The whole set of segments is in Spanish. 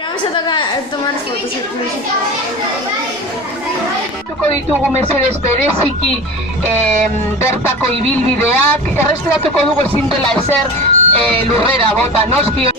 Vamos a tomar fotos. Tuko ditugu mesedez bereziki bertako ibilbideak, errespetatuko dugu ezin dela ezer lurrera bota, noski.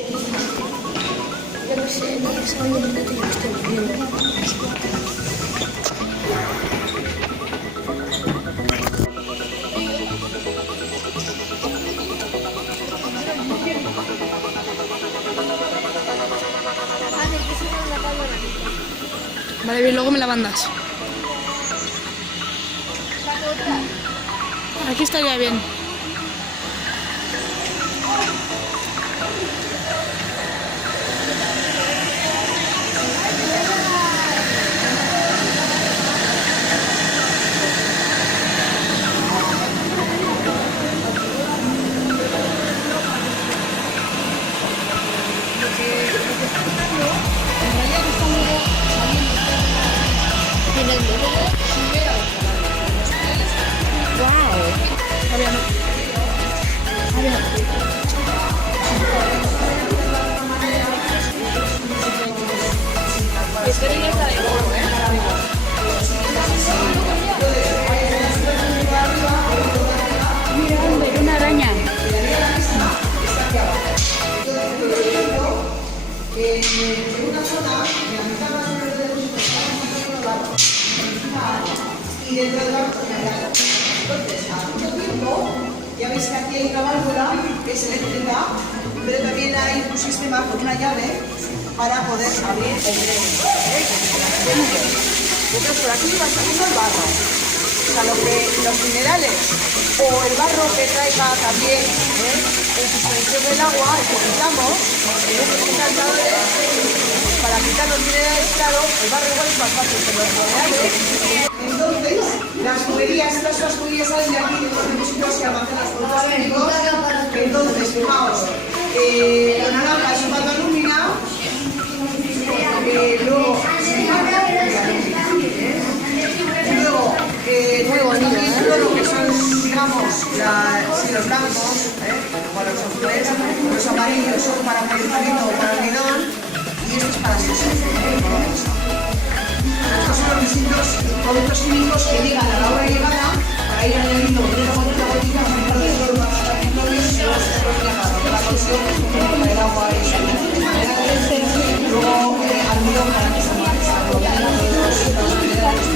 Vale, bien, luego me la mandas. Aquí estaría bien. Una araña. En una zona que habitaba y dentro del barco entonces, a mucho tiempo, ya veis que aquí hay una válvula que es eléctrica, pero también hay un sistema con una llave para poder abrir el drenaje. Entonces por aquí va saliendo el barro. O sea, los minerales o el barro que traiga también en suspensión del agua, el que quitamos, para quitar los minerales, claro, el barro igual es más fácil, pero los minerales. Entonces, las tuberías, estas tuberías salen de aquí, de los depósitos que almacenan los productos químicos. Entonces, fijaos, la naranja es un vaso alumina, luego también todo lo que son, digamos, los blancos, o los azules, los amarillos son para calentamiento o para almidón, y esto es para sesión. Estos son los distintos productos químicos que llegan a la hora de llegada para ir añadiendo gotita por gotita la cocción para el agua y luego almidón para que se aglomeren los minerales.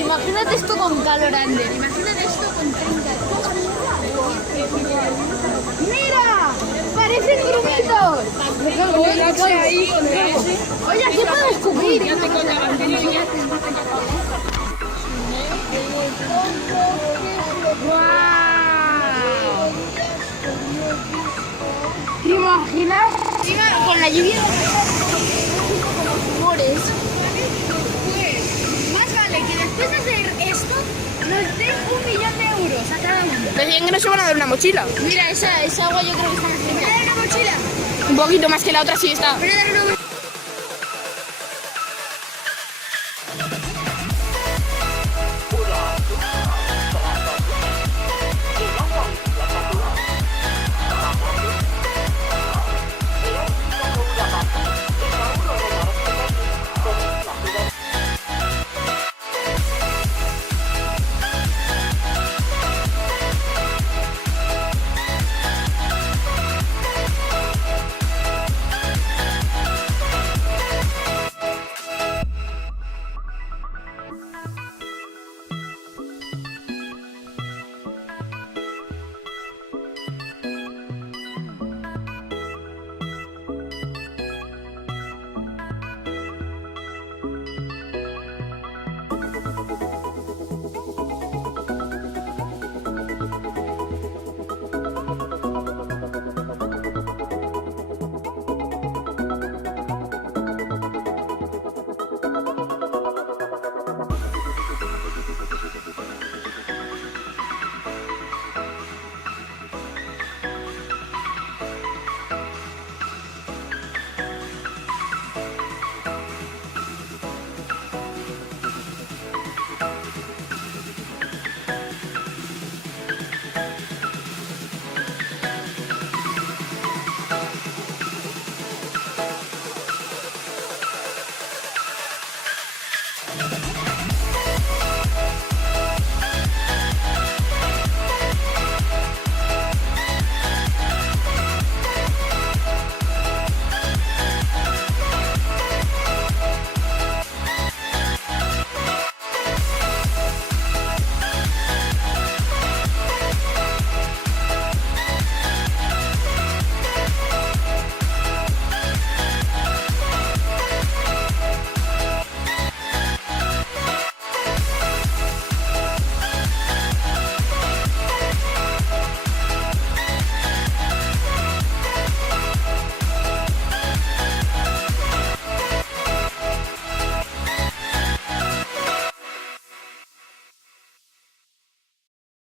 Imagínate esto con calor, Ander. Imagínate esto con 30. ¡Mira! ¡Parecen grumitos! Oye, aquí puedo descubrir. ¡Guau! ¿Te imaginas? Con la lluvia de los rumores. Después de hacer esto, nos den 1.000.000 de euros a cada uno. Decían que no se van a dar una mochila. Mira, esa agua yo creo que está en la. Un poquito más que la otra sí está. Pero dar una